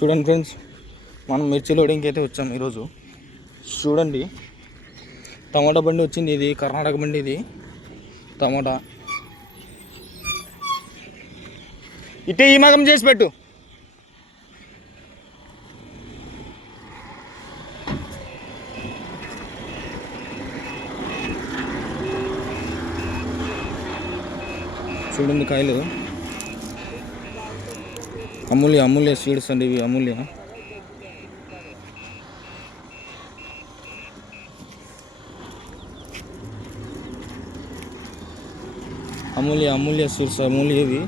చూడండి ఫ్రెండ్స్ మనం మిర్చి లోడింగ్కి అయితే వచ్చాం ఈరోజు. చూడండి టమాటా బండి వచ్చింది ఇది కర్ణాటక బండి ఇది. టమాటా. ఇటే ఈ మగం చేసి పెట్టు. చూడండి కాయలు. అమూల్య అమూల్య సీడ్స్ అండి ఇవి అమూల్య అమూల్య అమూల్య సీడ్స్ అమూల్య ఇవి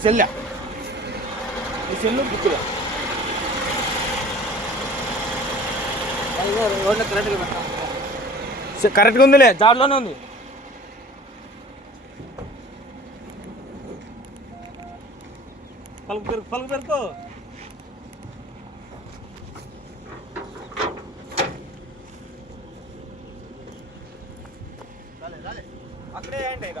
ఈ చెల్లె. ఈ చెల్లు బుక్కుల. కరెక్ట్గా ఉందిలే దాంట్లోనే ఉంది. పలుకు పెరుకు పలుకు పెరుకు అక్కడే ఏంటి ఇది?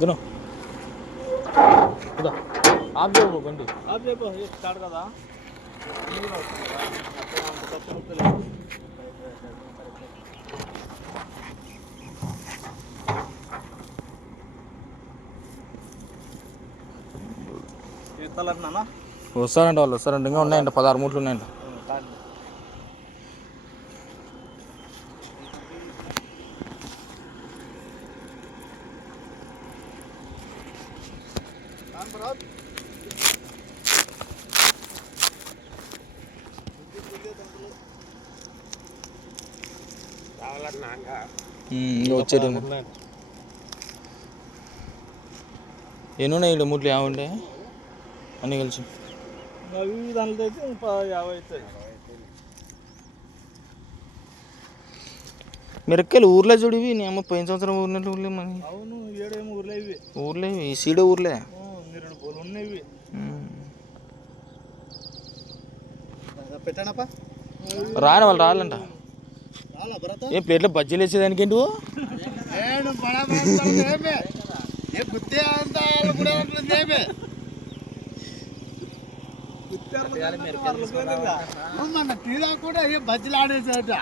దిను ఇదా ఆఫ్ చేయవు బండి. ఆఫ్ చెప్పు స్టార్ట్ కదా. వస్తారంట వాళ్ళు వస్తారంట. ఇంకా ఉన్నాయంట పదహారు మూట్లు ఉన్నాయంట. ఉమ్, ఇంకా వచ్చేటి ఉన్నాయి. ఎన్ని ఉన్నాయి ఇక్కడ మూట్లు యాభై ఉంటాయి అన్నీ కలిసి అవి దాంట్లో అయితే ఇంకా యాభై అవుతాయి మిరక్కలు ఊర్లో చూడివి నీ అమ్మ పోయిన సంవత్సరం ఊరినట్టు ఊర్లే మన అవును ఏడేమో ఊర్లో ఇవి ఊర్లే ఈ సీడ ఊర్లే రెండు పూలు ఉన్నాయి. పెట్టానప్పా. రాని వాళ్ళు రాలంట ఏ ప్లేట్లో బజ్జీలు వేసేదానికి ఏంటి కూడా ఏ బజ్జీలు ఆడేసాట